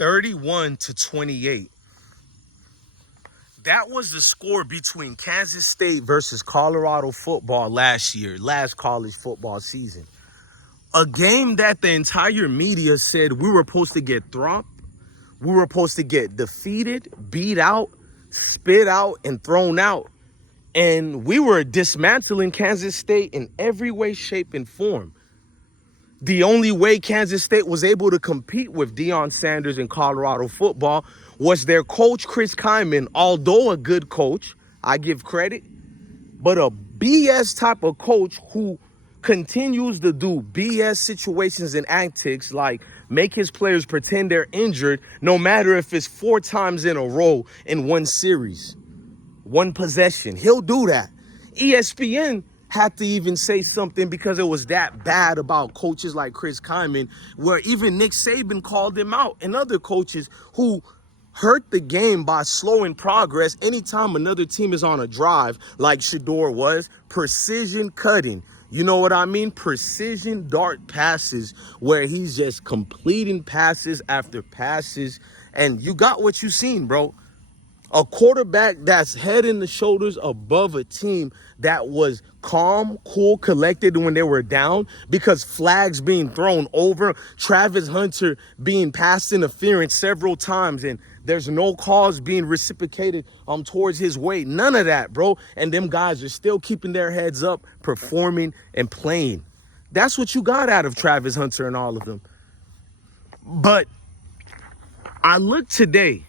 31-28. That was the score between Kansas State versus Colorado football last college football season. A game that the entire media said we were supposed to get thromped, we were supposed to get defeated, beat out, spit out, and thrown out. And we were dismantling Kansas State in every way, shape, and form. The only way Kansas State was able to compete with Deion Sanders in Colorado football was their coach, Chris Kyman, although a good coach, I give credit, but a BS type of coach who continues to do BS situations and antics like make his players pretend they're injured no matter if it's 4 times in a row in one series, one possession. He'll do that. ESPN had to even say something because it was that bad about coaches like Chris Kyman, where even Nick Saban called him out, and other coaches who hurt the game by slowing progress anytime another team is on a drive like Shedeur was. Precision cutting. You know what I mean? Precision dart passes where he's just completing passes after passes. And you got what you seen, bro. A quarterback that's head and the shoulders above a team that was calm, cool, collected when they were down because flags being thrown over, Travis Hunter being pass interference several times, and there's no calls being reciprocated towards his way. None of that, bro. And them guys are still keeping their heads up, performing and playing. That's what you got out of Travis Hunter and all of them. But I looked today,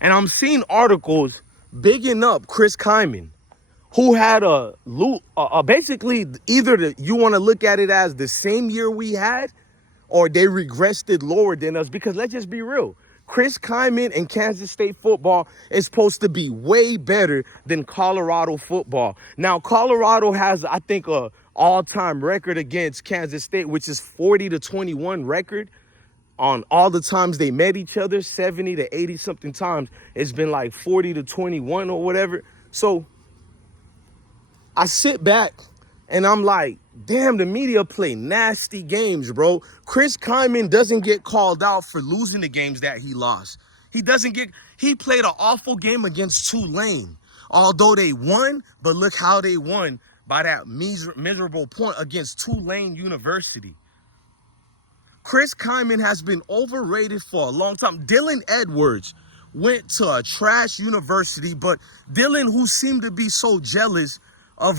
and I'm seeing articles bigging up Chris Kyman, who had basically either you want to look at it as the same year we had, or they regressed it lower than us. Because let's just be real. Chris Kyman and Kansas State football is supposed to be way better than Colorado football. Now, Colorado has, I think, a all-time record against Kansas State, which is 40-21 record. On all the times they met each other, 70 to 80 something times, it's been like 40-21 or whatever. So I sit back and I'm like, damn, the media play nasty games, bro. Chris Kyman doesn't get called out for losing the games that he lost. He played an awful game against Tulane, although they won, but look how they won by that miserable point against Tulane University. Chris Kyman has been overrated for a long time. Dylan Edwards went to a trash university, but Dylan, who seemed to be so jealous of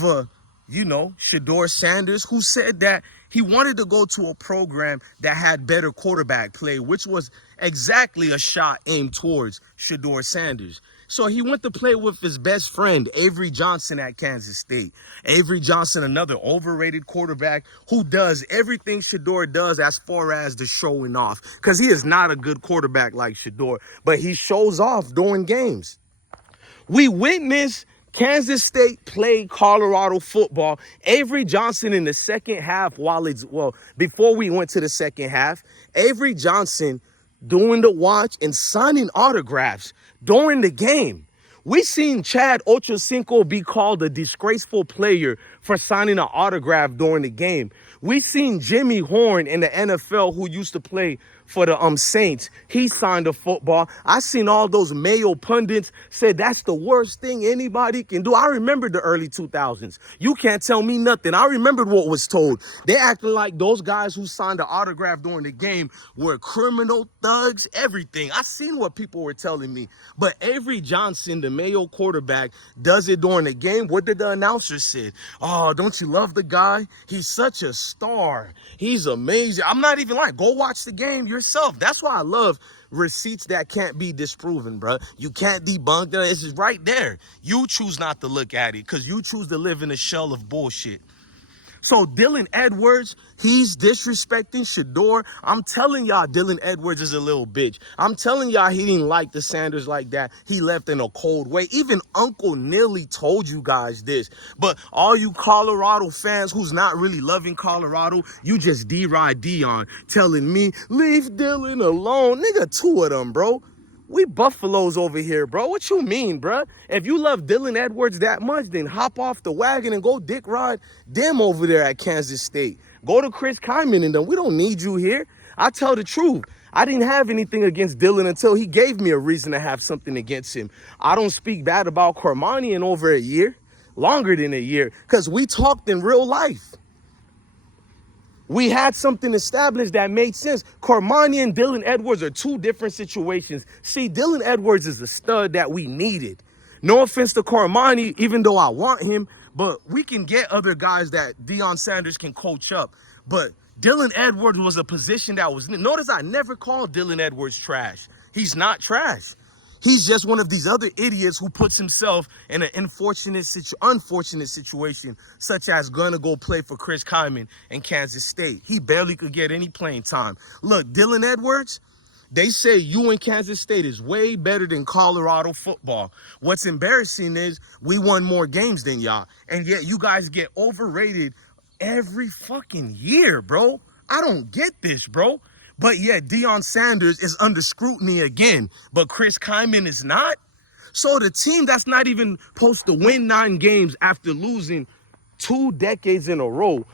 Shedeur Sanders, who said that he wanted to go to a program that had better quarterback play, which was exactly a shot aimed towards Shedeur Sanders. So he went to play with his best friend, Avery Johnson, at Kansas State. Avery Johnson, another overrated quarterback who does everything Shedeur does as far as the showing off. Because he is not a good quarterback like Shedeur, but he shows off during games. We witnessed Kansas State play Colorado football. Avery Johnson in the second half, before we went to the second half, Avery Johnson doing the watch and signing autographs during the game. We seen Chad Ochocinco be called a disgraceful player for signing an autograph during the game. We seen Jimmy Horn in the NFL, who used to play for the Saints. He signed a football. I seen all those Mayo pundits say that's the worst thing anybody can do. I remember the early 2000s. You can't tell me nothing. I remembered what was told. They acting like those guys who signed the autograph during the game were criminal thugs, everything. I seen what people were telling me. But Avery Johnson, the Mayo quarterback, does it during the game. What did the announcer say? Oh, don't you love the guy? He's such a star. He's amazing. I'm not even lying. Go watch the game yourself. That's why I love receipts that can't be disproven, bro. You can't debunk that. It's just right there. You choose not to look at it because you choose to live in a shell of bullshit. So Dylan Edwards, he's disrespecting Shedeur. I'm telling y'all, Dylan Edwards is a little bitch. I'm telling y'all, he didn't like the Sanders like that. He left in a cold way. Even Uncle Nilly told you guys this. But all you Colorado fans who's not really loving Colorado, you just deride Deion, telling me, leave Dylan alone. Nigga, 2 of them, bro. We Buffaloes over here, bro. What you mean, bro? If you love Dylan Edwards that much, then hop off the wagon and go dick ride them over there at Kansas State. Go to Chris Kyman and them. We don't need you here. I tell the truth. I didn't have anything against Dylan until he gave me a reason to have something against him. I don't speak bad about Cormani in over a year, longer than a year, because we talked in real life. We had something established that made sense. Cormani and Dylan Edwards are two different situations. See, Dylan Edwards is the stud that we needed. No offense to Cormani, even though I want him, but we can get other guys that Deion Sanders can coach up. But Dylan Edwards was a position that was... Notice I never called Dylan Edwards trash. He's not trash. He's just one of these other idiots who puts himself in an unfortunate situation, such as going to go play for Chris Kyman in Kansas State. He barely could get any playing time. Look, Dylan Edwards, they say you in Kansas State is way better than Colorado football. What's embarrassing is we won more games than y'all, and yet you guys get overrated every fucking year, bro. I don't get this, bro. But yet Deion Sanders is under scrutiny again, but Chris Kyman is not. So the team that's not even supposed to win 9 games after losing 2 decades in a row,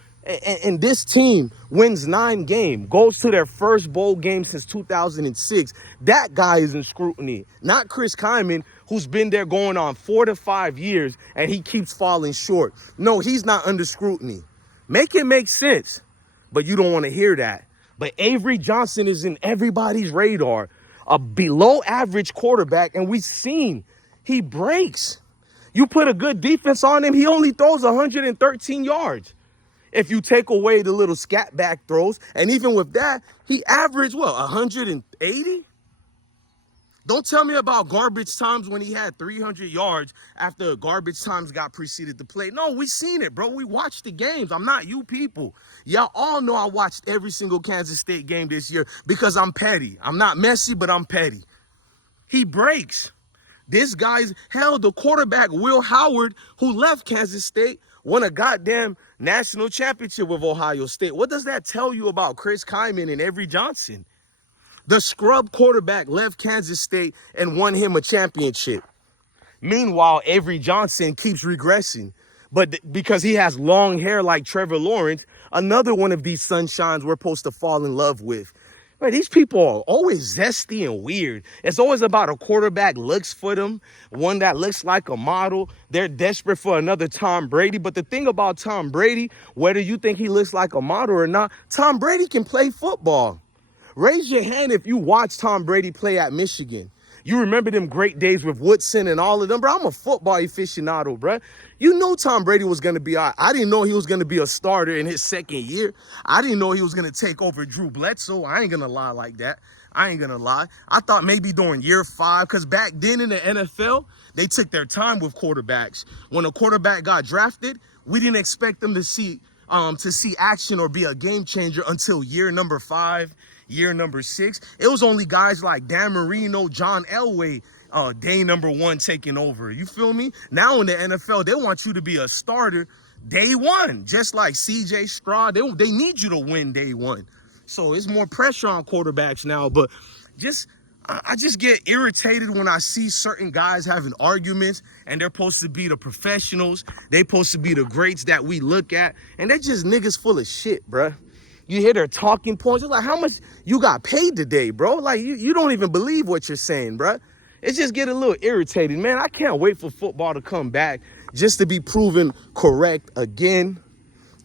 and this team wins 9 games, goes to their first bowl game since 2006, that guy is in scrutiny. Not Chris Kyman, who's been there going on 4 to 5 years, and he keeps falling short. No, he's not under scrutiny. Make it make sense, but you don't want to hear that. But Avery Johnson is in everybody's radar, a below average quarterback, and we've seen he breaks. You put a good defense on him, he only throws 113 yards. If you take away the little scat back throws, and even with that, he averaged, 180? Don't tell me about garbage times when he had 300 yards after garbage times got preceded the play. No, we seen it, bro. We watched the games. I'm not you people. Y'all all know I watched every single Kansas State game this year because I'm petty. I'm not messy, but I'm petty. He breaks. This guy's, hell, the quarterback, Will Howard, who left Kansas State, won a goddamn national championship with Ohio State. What does that tell you about Chris Kyman and Avery Johnson? The scrub quarterback left Kansas State and won him a championship. Meanwhile, Avery Johnson keeps regressing. But because he has long hair like Trevor Lawrence, another one of these sunshines we're supposed to fall in love with. Man, these people are always zesty and weird. It's always about a quarterback looks for them, one that looks like a model. They're desperate for another Tom Brady. But the thing about Tom Brady, whether you think he looks like a model or not, Tom Brady can play football. Raise your hand if you watched Tom Brady play at Michigan. You remember them great days with Woodson and all of them, bro. I'm a football aficionado, bro. You know Tom Brady was going to be all right. I didn't know he was going to be a starter in his second year. I didn't know he was going to take over Drew Bledsoe. I ain't going to lie like that. I ain't going to lie. I thought maybe during year 5, because back then in the NFL, they took their time with quarterbacks. When a quarterback got drafted, we didn't expect them to see action or be a game changer until year number 5. Year number 6, it was only guys like Dan Marino, John Elway, day number 1 taking over. You feel me? Now in the NFL, they want you to be a starter day 1, just like CJ Stroud. They need you to win day 1. So it's more pressure on quarterbacks now. But I just get irritated when I see certain guys having arguments and they're supposed to be the professionals. They're supposed to be the greats that we look at. And they're just niggas full of shit, bruh. You hear their talking points. It's like, how much you got paid today, bro? Like, you don't even believe what you're saying, bro. It's just getting a little irritating, man. I can't wait for football to come back just to be proven correct again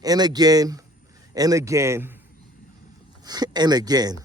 and again and again and again.